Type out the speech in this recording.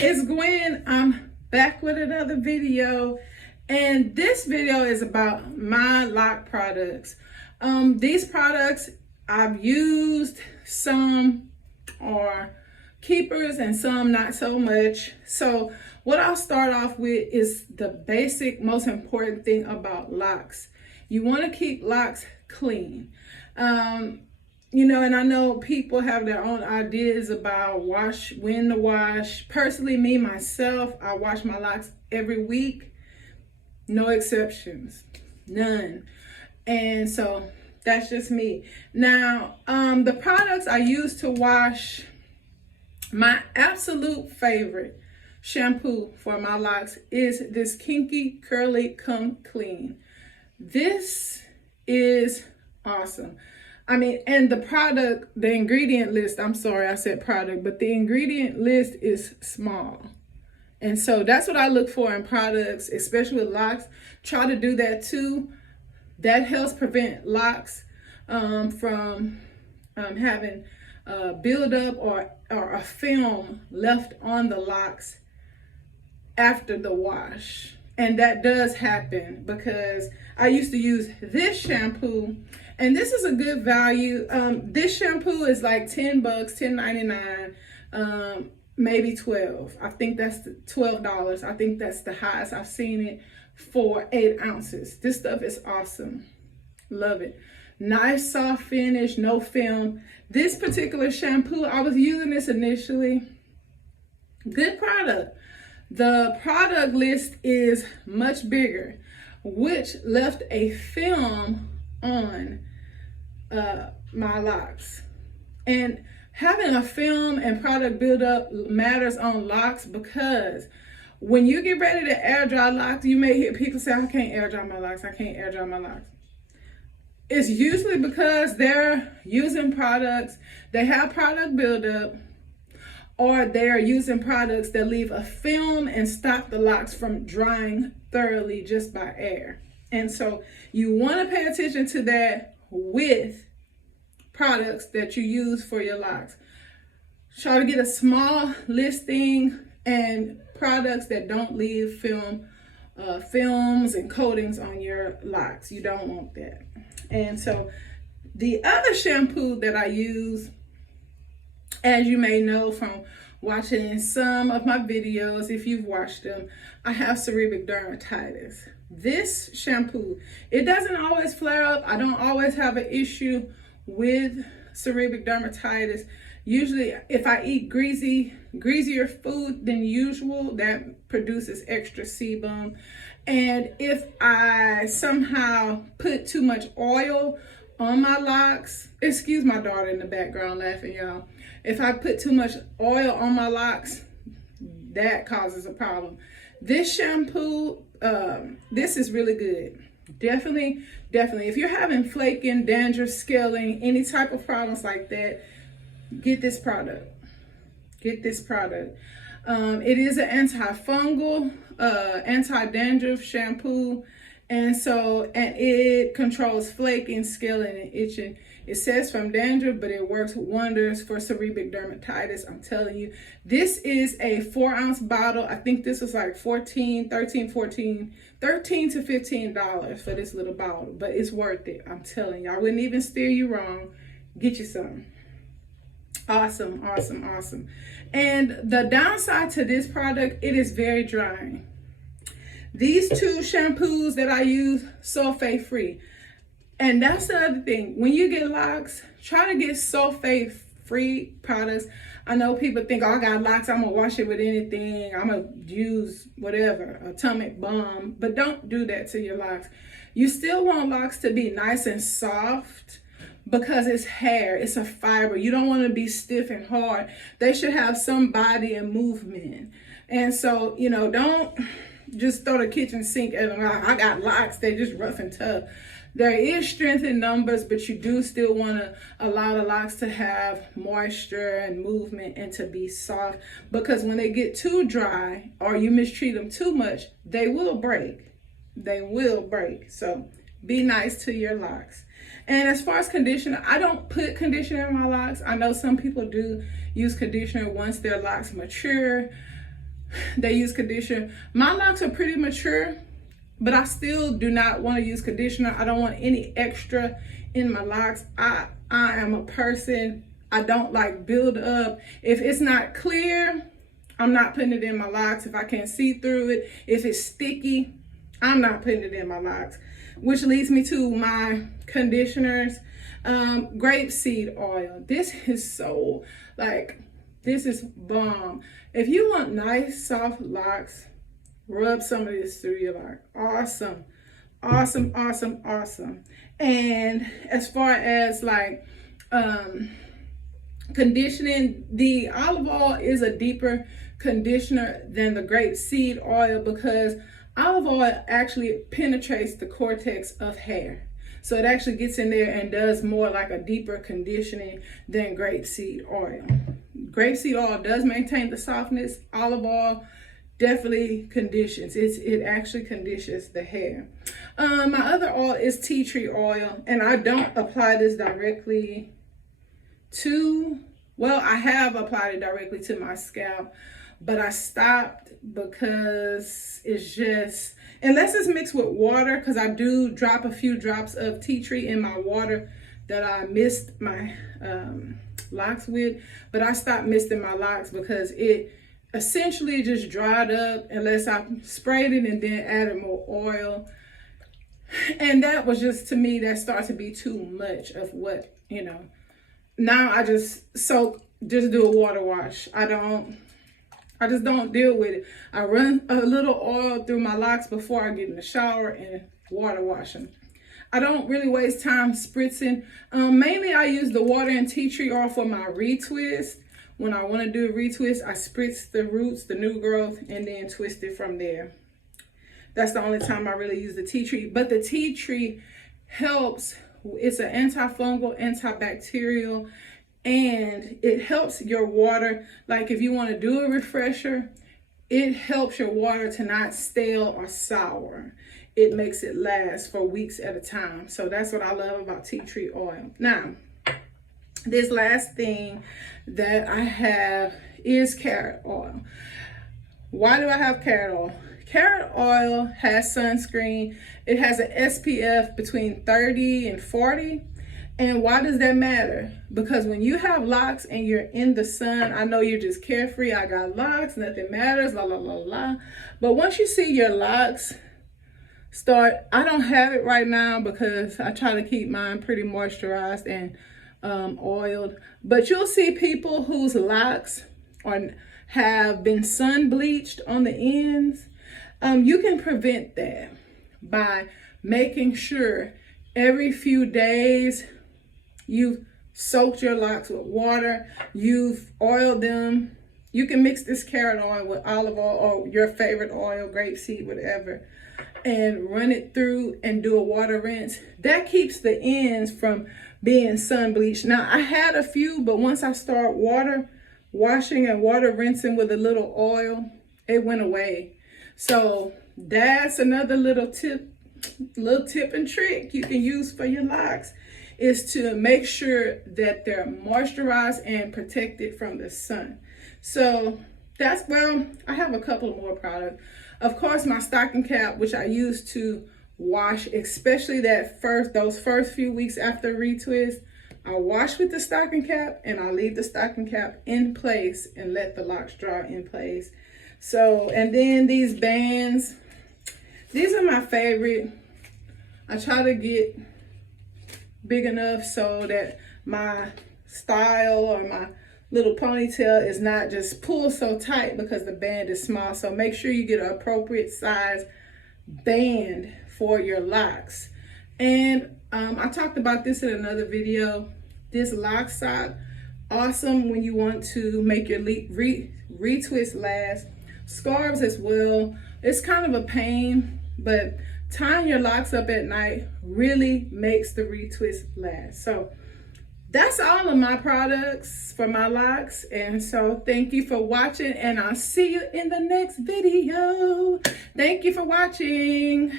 It's Gwen. I'm back with another video, and this video is about my Loc products. These products I've used, some are keepers and some not so much. So what I'll start off with is the basic, most important thing about Locs. You want to keep Locs clean. You know, and I know people have their own ideas about when to wash. Personally, myself, I wash my Locs every week. No exceptions, none. And so that's just me. Now, the products I use to wash, my absolute favorite shampoo for my Locs is this Kinky Curly Come Clean. This is awesome. I mean, and the ingredient list, I'm sorry I said product, but the ingredient list is small. And so that's what I look for in products, especially with Locs. Try to do that too. That helps prevent Locs from having buildup or a film left on the Locs after the wash. And that does happen because I used to use this shampoo, and this is a good value. This shampoo is like $10, $10.99, maybe $12. I think that's $12. I think that's the highest I've seen it for 8 ounces. This stuff is awesome. Love it. Nice soft finish, no film. This particular shampoo, I was using this initially. Good product. The product list is much bigger, which left a film on my Locs. And having a film and product buildup matters on Locs because when you get ready to air dry Locs, you may hear people say, I can't air dry my Locs, I can't air dry my Locs. It's usually because they're using products, they have product buildup, or they're using products that leave a film and stop the Locs from drying thoroughly just by air. And so you want to pay attention to that with products that you use for your Locs. Try to get a small listing and products that don't leave films and coatings on your Locs. You don't want that. And so the other shampoo that I use, as you may know from watching some of my videos, if you've watched them, I have seborrheic dermatitis. This shampoo, it doesn't always flare up. I don't always have an issue with seborrheic dermatitis. Usually if I eat greasier food than usual, that produces extra sebum. And if I somehow put too much oil on my Locs, excuse my daughter in the background laughing, y'all. If I put too much oil on my Locs, that causes a problem. This shampoo, this is really good. Definitely. If you're having flaking, dandruff, scaling, any type of problems like that, get this product. It is an antifungal, anti-dandruff shampoo. And it controls flaking, scaling, and itching. It says from dandruff, but it works wonders for seborrheic dermatitis. I'm telling you, this is a 4-ounce bottle. I think this was like $13 to $15 for this little bottle, but it's worth it. I'm telling you, I wouldn't even steer you wrong. Get you some. Awesome. And the downside to this product, it is very drying. These 2 shampoos that I use, sulfate free. And that's the other thing. When you get Locs, try to get sulfate free products. I know people think, oh, I got Locs, I'm gonna wash it with anything. I'm gonna use whatever, Atomic Bomb. But don't do that to your Locs. You still want Locs to be nice and soft because it's hair, it's a fiber. You don't want to be stiff and hard. They should have some body and movement. And so, you know, don't just throw the kitchen sink at them. I got Locs, they just rough and tough. There is strength in numbers, but you do still want to allow the Locs to have moisture and movement and to be soft, because when they get too dry or you mistreat them too much, they will break. So be nice to your Locs. And as far as conditioner, I don't put conditioner in my Locs. I know some people do use conditioner once their Locs mature. they use conditioner. My locks are pretty mature, but I still do not want to use conditioner. I don't want any extra in my locks. I am a person, I don't like build up. If it's not clear, I'm not putting it in my locks. If I can't see through it, if it's sticky, I'm not putting it in my locks. Which leads me to my conditioners. Grapeseed oil. This is so, like, this is bomb. If you want nice, soft locks, rub some of this through your lock. Awesome. Awesome, awesome, awesome. And as far as like conditioning, the olive oil is a deeper conditioner than the grapeseed oil because olive oil actually penetrates the cortex of hair. So it actually gets in there and does more like a deeper conditioning than grapeseed oil. Grapeseed oil does maintain the softness. Olive oil definitely conditions. It actually conditions the hair. My other oil is tea tree oil, and I don't apply this directly to, well, I have applied it directly to my scalp, but I stopped because it's just, unless it's mixed with water, because I do drop a few drops of tea tree in my water that I mist my locks with, but I stopped misting my locks because it essentially just dried up unless I sprayed it and then added more oil. And that was just, to me, that started to be too much of what, you know. Now I just do a water wash. I just don't deal with it. I run a little oil through my locks before I get in the shower and water wash them. I don't really waste time spritzing. Mainly I use the water and tea tree oil for my retwist. When I want to do a retwist, I spritz the roots, the new growth, and then twist it from there. That's the only time I really use the tea tree. But the tea tree helps. It's an antifungal, antibacterial, and it helps your water. Like if you want to do a refresher, it helps your water to not stale or sour. It makes it last for weeks at a time. So that's what I love about tea tree oil. Now, this last thing that I have is carrot oil. Why do I have carrot oil? Carrot oil has sunscreen. It has an SPF between 30 and 40. And why does that matter? Because when you have locks and you're in the sun, I know you're just carefree. I got locks, nothing matters, la, la, la, la. But once you see your locks start, I don't have it right now because I try to keep mine pretty moisturized and oiled. But you'll see people whose locks have been sun bleached on the ends. You can prevent that by making sure every few days you've soaked your locks with water, you've oiled them. You can mix this carrot oil with olive oil or your favorite oil, grapeseed, whatever, and run it through and do a water rinse. That keeps the ends from being sun bleached. Now, I had a few, but once I start water washing and water rinsing with a little oil, it went away. So that's another little tip and trick you can use for your locks, is to make sure that they're moisturized and protected from the sun. So that's, well, I have a couple more products. Of course, my stocking cap, which I use to wash, especially those first few weeks after retwist. I wash with the stocking cap and I leave the stocking cap in place and let the locks dry in place. So, and then these bands, these are my favorite. I try to get big enough so that my style or my little ponytail is not just pulled so tight because the band is small. So make sure you get an appropriate size band for your locks. And I talked about this in another video. This lock sock, awesome when you want to make your retwist last. Scarves as well. It's kind of a pain, but tying your locks up at night really makes the retwist last. So that's all of my products for my locks. And so thank you for watching, and I'll see you in the next video. Thank you for watching.